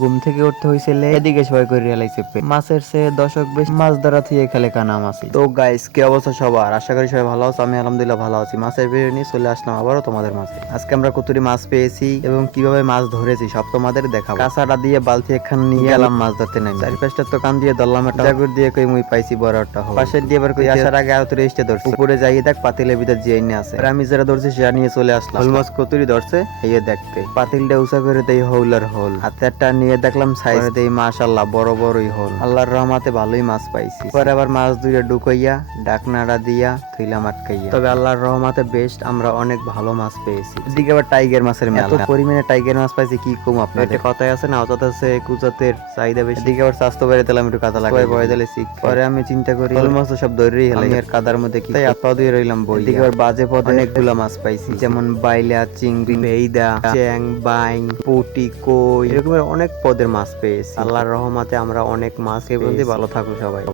ঘুম থেকে উঠতে হয়েছিল এদিকে সবাই করে রিয়ালাইছে মাছের সে দশক বেশি মাছ ধরা থিয়ে খেলে কানা মাছি। তো গাইস, কি অবস্থা সবার? আশা করি সবাই ভালো আছে। আমি আলহামদুলিল্লাহ ভালো আছি। মাছের ভিডিও নিয়ে চলে আসলাম আবারও তোমাদের মাঝে। আজকে আমরা কতটি মাছ পেয়েছি এবং কিভাবে মাছ ধরেছি সব তোমাদের দেখাবো। কাঁচাটা দিয়ে বালতি একখান নিয়ে গেলাম মাছ ধরতে নাই। চারিপাশটা তো কান দিয়ে ধরলাম, একটা জাগুর দিয়ে কই মুই পাইছি বড় একটা হোল। পাশের দিয়ে এবার কই আসার আগে আউত রেস্টে ধরছে। উপরে যাই দেখ পাতিলের ভিতর যে এনে আছে। আর আমি যারা ধরছি সেটা নিয়ে চলে আসলাম। হোল মাছ কতরি ধরছে এই দেখতে। পাতিলটা উঁচা করে দেই হৌলার হোল। হাতেরটা নিয়ে দেখলাম সাইজ দেই, মাশাআল্লাহ বড় বড়ই হোল। আল্লাহর রহমতে ভালোই মাছ পাইছি। পরে আবার মাছ দুইটা ঢুকাইয়া ডাকনাড়া দিয়া থইলাম আটকাইয়া। তবে আল্লাহর রহমতে বেস্ট, আমরা অনেক ভালো মাছ পেয়েছি। এদিকে আবার টাইগার মাছের মেলা। এত পরিমাণে টাইগার মাছ পাইছি কি কম আপনাদের। একটা কথাই আছে না, অত আছে কুচাতের চাহিদা বেশি। এদিকে আবার স্বাস্থ্য বেড়ে দিলাম একটু কাদা লাগাই ভয় দিলে শিখ। পরে আমি চিন্তা করি হোল মাছ তো সব ধরেই হেলাই আর কাদার মধ্যে কি তাই আপা দিয়ে রইলাম বই। এদিকে আবার বাজে পদে অনেকগুলা মাছ পাইছি, যেমন বাইলা, চিংড়ি, ভেইদা, চ্যাং, বাইং, পুটি, কই, এরকমের অনেক পদের মাছ পেয়েছি। আল্লাহর রহমতে আমরা অনেক মাছ পেয়েছি। ভালো থাকো সবাই।